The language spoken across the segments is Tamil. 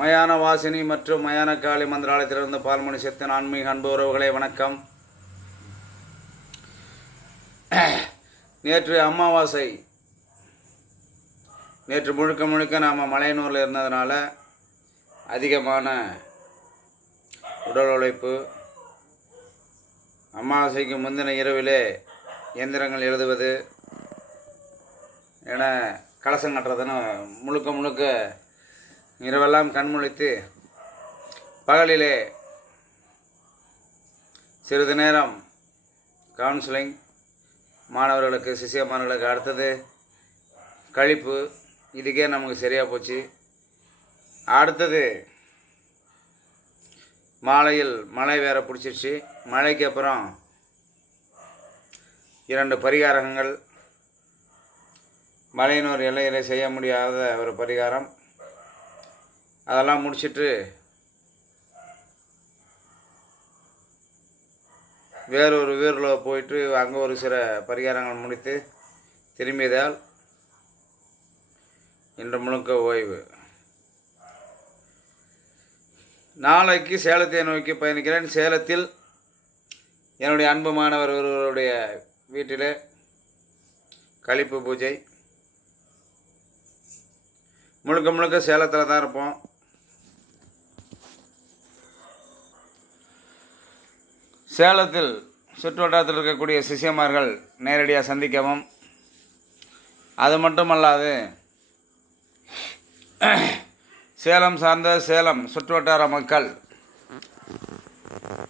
மயான வாசினி மற்றும் மயான காளி மந்திராலயத்திலிருந்து பால்மணி செத்தின் ஆன்மீக அன்பு உறவுகளே வணக்கம். நேற்று அமாவாசை. நேற்று முழுக்க முழுக்க நாம் மலையனூரில் இருந்ததுனால அதிகமான உடல் உழைப்பு. அமாவாசைக்கு முந்தின இரவிலே எந்திரங்கள் எழுதுவது என கலசம் கட்டுறதுன்னு முழுக்க முழுக்க இரவெல்லாம் கண்முழித்து பகலிலே சிறிது நேரம் கவுன்சிலிங், மாணவர்களுக்கு சிஷியமார்களுக்கு, அடுத்தது கழிப்பு. இதுக்கே நமக்கு சரியாக போச்சு. அடுத்தது மாலையில் மழை வேற பிடிச்சிருச்சு. மழைக்கு அப்புறம் 2 பரிகாரங்கள். மலையனூர் எல்லையிலே செய்ய முடியாத ஒரு பரிகாரம். அதெல்லாம் முடிச்சுட்டு வேறொரு ஊரில் போயிட்டு அங்கே ஒரு சில பரிகாரங்கள் முடித்து திரும்பியதால் இன்று முழுக்க ஓய்வு. நாளைக்கு சேலத்தை நோக்கி பயணிக்கிறேன். சேலத்தில் என்னுடைய அன்பு மாணவர் ஒருவருடைய வீட்டிலே கழிப்பு பூஜை. முழுக்க முழுக்க சேலத்தில் தான் இருப்போம். சேலத்தில் சுற்றுவட்டாரத்தில் இருக்கக்கூடிய சிஷியமார்கள் நேரடியாக சந்திக்கவும், அது மட்டுமல்லாது சேலம் சார்ந்த சேலம் சுற்றுவட்டார மக்கள்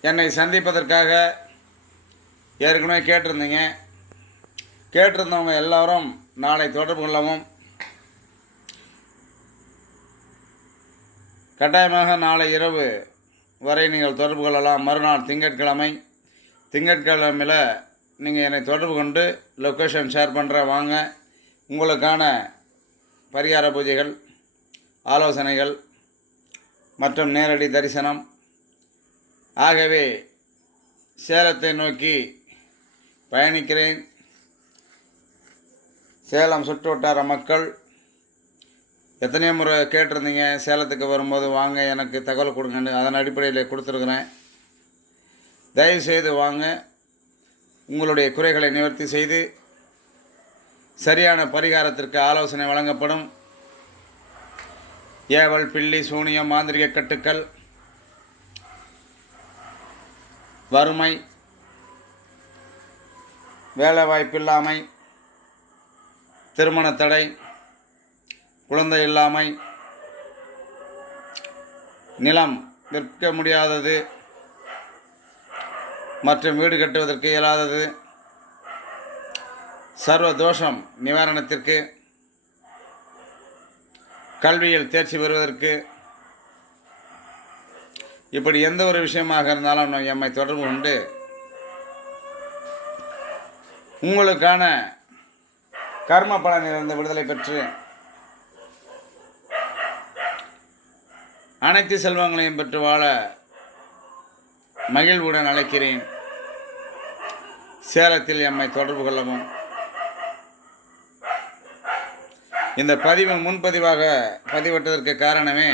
என்னை சந்திப்பதற்காக ஏற்கனவே கேட்டிருந்தீங்க. கேட்டிருந்தவங்க எல்லோரும் நாளை தொடர்பு கொள்ளவும், கட்டாயமாக நாளை இரவு வரை நீங்கள் தொடர்பு கொள்ளலாம். மறுநாள் திங்கட்கிழமையில் நீங்கள் என்னை தொடர்பு கொண்டு லொக்கேஷன் ஷேர் பண்ணுற வாங்க. உங்களுக்கான பரிகார பூஜைகள், ஆலோசனைகள் மற்றும் நேரடி தரிசனம். ஆகவே சேலத்தை நோக்கி பயணிக்கிறேன். சேலம் சுற்று வட்டார மக்கள் எத்தனையோ முறை கேட்டிருந்தீங்க, சேலத்துக்கு வரும்போது வாங்க எனக்கு தகவல் கொடுங்கன்னு. அதன் அடிப்படையில் கொடுத்துருக்குறேன். தயவுசெய்து வாங்க. உங்களுடைய குறைகளை நிவர்த்தி செய்து சரியான பரிகாரத்திற்கு ஆலோசனை வழங்கப்படும். ஏவல், பில்லி, சூனியம், மாந்திரிக கட்டுக்கள், வறுமை, வேலை வாய்ப்பில்லாமை, திருமண தடை, குழந்தை இல்லாமை, நிலம் விற்க முடியாதது மற்றும் வீடு கட்டுவதற்கு இயலாதது, சர்வ தோஷம் நிவாரணத்திற்கு, கல்வியில் தேர்ச்சி பெறுவதற்கு, இப்படி எந்த ஒரு விஷயமாக இருந்தாலும் எம்மை தொடர்பு கொண்டு உங்களுக்கான கர்ம பலனிலிருந்து விடுதலை பெற்று அனைத்து செல்வங்களையும் பெற்று வாழ மகிழ்வுடன் அழைக்கிறேன். சேலத்தில் எம்மை தொடர்பு கொள்ளவும். இந்த பதிவு முன்பதிவாக பதிவிட்டதற்கு காரணமே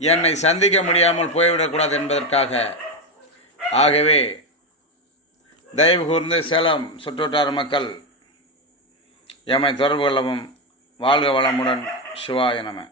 என்னை சந்திக்க முடியாமல் போய்விடக்கூடாது என்பதற்காக. ஆகவே தயவு கூர்ந்து சேலம் சுற்றுவட்டார மக்கள் எம்மை தொடர்பு கொள்ளவும். வாழ்க வளமுடன். சிவாய நம.